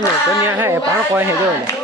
今 年还帮人换眼镜呢。